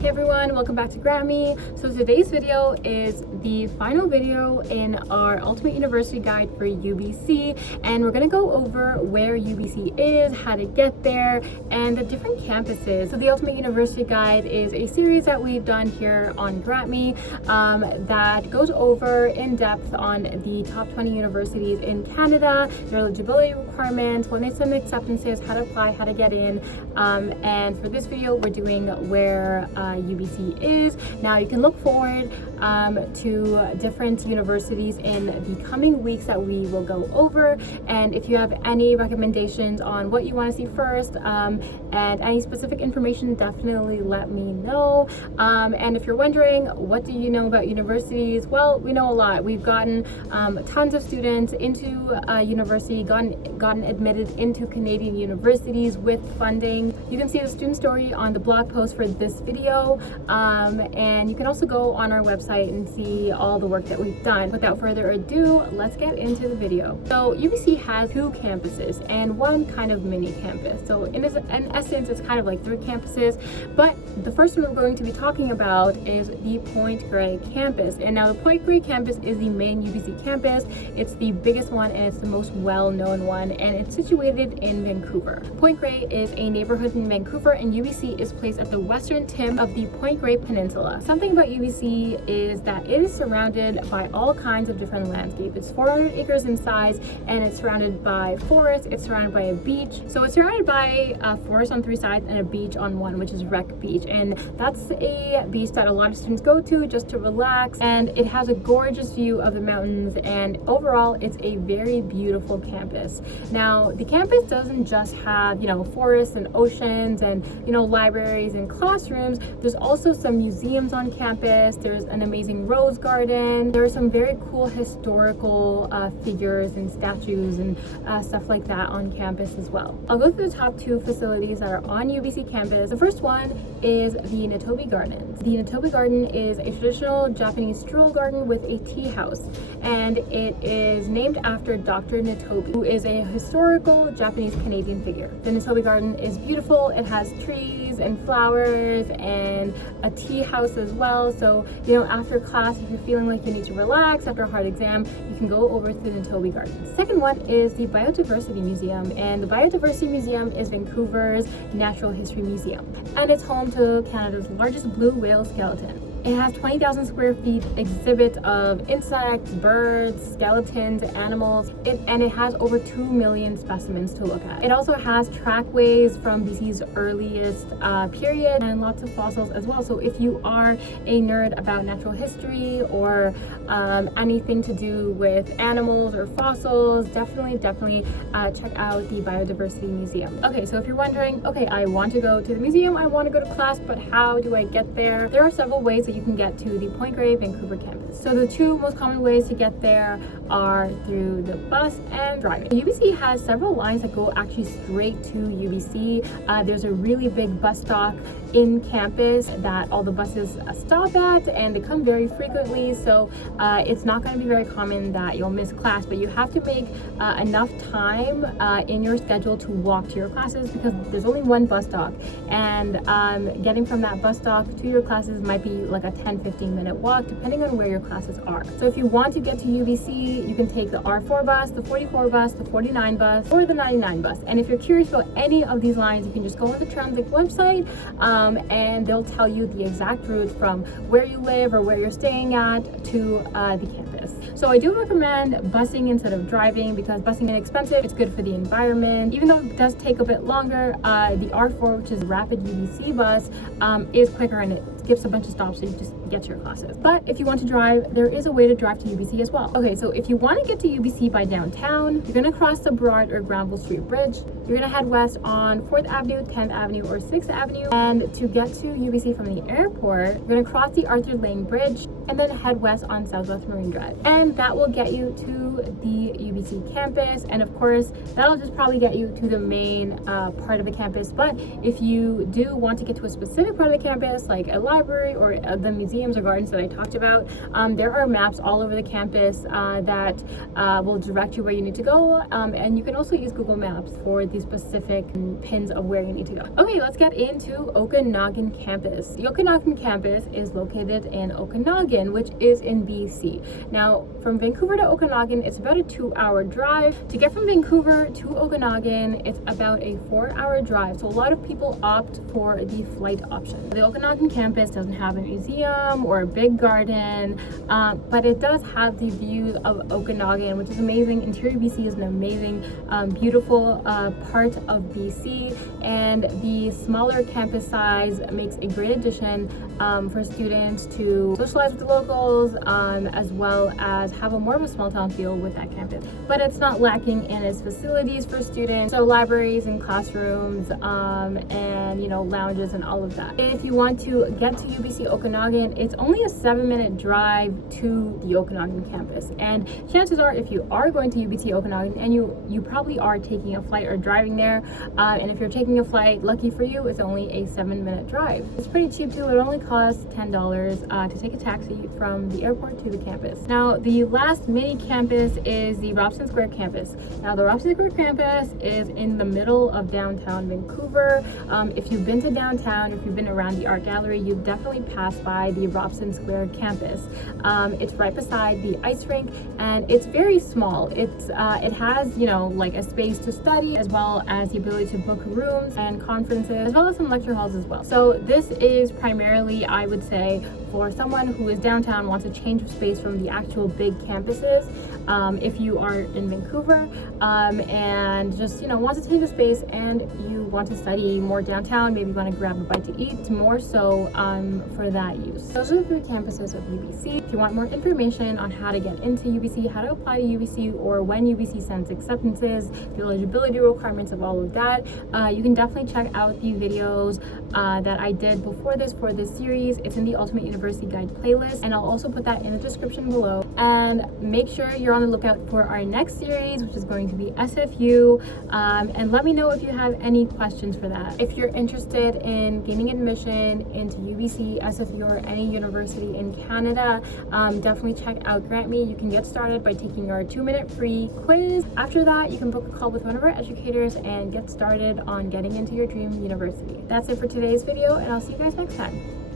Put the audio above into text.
Hey everyone, welcome back to GrantMe. So today's video is the final video in our Ultimate University guide for UBC, and we're gonna go over where UBC is, how to get there, and the different campuses. So the Ultimate University guide is a series that we've done here on GrantMe that goes over in depth on the top 20 universities in Canada, their eligibility requirements, what makes them acceptances, how to apply, how to get in, and for this video we're doing where UBC is. Now you can look forward to different universities in the coming weeks that we will go over, and if you have any recommendations on what you want to see first and any specific information, definitely let me know. And if you're wondering what do you know about universities, well, we know a lot. We've gotten tons of students into university, gotten admitted into Canadian universities with funding. You can see the student story on the blog post for this video, and you can also go on our website and see all the work that we've done. Without further ado, let's get into the video. So UBC has two campuses and one kind of mini campus. So in essence, it's kind of like three campuses, but the first one we're going to be talking about is the Point Grey campus. And now the Point Grey campus is the main UBC campus. It's the biggest one and it's the most well-known one, and it's situated in Vancouver. Point Grey is a neighborhood in Vancouver, and UBC is placed at the western tip of the Point Grey Peninsula. Something about UBC is that it is surrounded by all kinds of different landscape. It's 400 acres in size, and it's surrounded by forests. It's surrounded by a beach. So it's surrounded by a forest on three sides and a beach on one, which is Wreck Beach. And that's a beach that a lot of students go to just to relax. And it has a gorgeous view of the mountains. And overall, it's a very beautiful campus. Now, the campus doesn't just have, forests and oceans and, libraries and classrooms. There's also some museums on campus. There's an amazing rose garden. There are some very cool historical figures and statues and stuff like that on campus as well. I'll go through the top two facilities that are on UBC campus. The first one is the Natobe Gardens. The Natobe Garden is a traditional Japanese stroll garden with a tea house, and it is named after Dr. Natobe, who is a historical Japanese Canadian figure. The Natobe Garden is beautiful. It has trees and flowers and a tea house as well. So, after class, if you're feeling like you need to relax after a hard exam, you can go over to the Natobe Gardens. Second one is the Biodiversity Museum, and the Biodiversity Museum is Vancouver's natural history museum, and it's home to Canada's largest blue whale skeleton. It has 20,000 square feet exhibit of insects, birds, skeletons, animals, and it has over 2 million specimens to look at. It also has trackways from BC's earliest period and lots of fossils as well. So if you are a nerd about natural history or anything to do with animals or fossils, definitely check out the Biodiversity Museum. Okay, so if you're wondering, okay, I want to go to the museum, I want to go to class, but how do I get there? There are several ways that you can get to the Point Grey Vancouver campus. So the two most common ways to get there are through the bus and driving. UBC has several lines that go actually straight to UBC. There's a really big bus stop in campus that all the buses stop at, and they come very frequently, so it's not going to be very common that you'll miss class, but you have to make enough time in your schedule to walk to your classes, because there's only one bus stop, and getting from that bus stop to your classes might be like a 10-15 minute walk depending on where your classes are. So if you want to get to UBC, you can take the R4 bus, the 44 bus, the 49 bus, or the 99 bus. And if you're curious about any of these lines, you can just go on the Translink website and they'll tell you the exact route from where you live or where you're staying at to the campus. So I do recommend busing instead of driving, because busing is inexpensive, it's good for the environment. Even though it does take a bit longer, the R4, which is Rapid UBC bus, is quicker and it skips a bunch of stops, so you just get to your classes. But if you want to drive, there is a way to drive to UBC as well. Okay, so if you want to get to UBC by downtown, you're going to cross the Broad or Granville Street Bridge. You're going to head west on 4th Avenue, 10th Avenue, or 6th Avenue. And to get to UBC from the airport, you're going to cross the Arthur Lane Bridge and then head west on Southwest Marine Drive. And that will get you to the UBC campus. And of course, that'll just probably get you to the main part of the campus. But if you do want to get to a specific part of the campus, like a library, library or the museums or gardens that I talked about, there are maps all over the campus that will direct you where you need to go, and you can also use Google Maps for the specific pins of where you need to go. Okay, let's get into Okanagan Campus. The Okanagan Campus is located in Okanagan, which is in BC. Now, from Vancouver to Okanagan, it's about a 2-hour drive. To get from Vancouver to Okanagan, it's about a 4-hour drive. So a lot of people opt for the flight option. The Okanagan Campus doesn't have a museum or a big garden, but it does have the views of Okanagan, which is amazing. Interior BC is an amazing, beautiful part of BC, and the smaller campus size makes a great addition for students to socialize with the locals, as well as have more of a small town feel with that campus. But it's not lacking in its facilities for students, so libraries and classrooms, and lounges and all of that. If you want to get to UBC Okanagan, it's only a 7-minute drive to the Okanagan campus, and chances are, if you are going to UBC Okanagan, and you probably are taking a flight or driving there, and if you're taking a flight, lucky for you, it's only a 7-minute drive. It's pretty cheap too. It only costs $10 to take a taxi from the airport to the campus. Now, the last mini campus is the Robson Square campus. Now, the Robson Square campus is in the middle of downtown Vancouver. If you've been to downtown, if you've been around the art gallery, you've definitely passed by the Robson Square campus. It's right beside the ice rink, and it's very small. It has like a space to study, as well as the ability to book rooms and conferences, as well as some lecture halls as well. So this is primarily, I would say, for someone who is downtown, wants a change of space from the actual big campuses. If you are in Vancouver and just want to change of space and you want to study more downtown, maybe you want to grab a bite to eat, it's more so for that use. Those are the 3 campuses of UBC. If you want more information on how to get into UBC, how to apply to UBC, or when UBC sends acceptances, the eligibility requirements of all of that, you can definitely check out the videos that I did before this for this series. It's in the Ultimate University Guide playlist, and I'll also put that in the description below. And make sure you're on the lookout for our next series, which is going to be SFU, and let me know if you have any questions for that. If you're interested in gaining admission into UBC, SFU, or any university in Canada, definitely check out GrantMe. You can get started by taking our 2-minute free quiz. After that, you can book a call with one of our educators and get started on getting into your dream university. That's it for today's video, and I'll see you guys next time.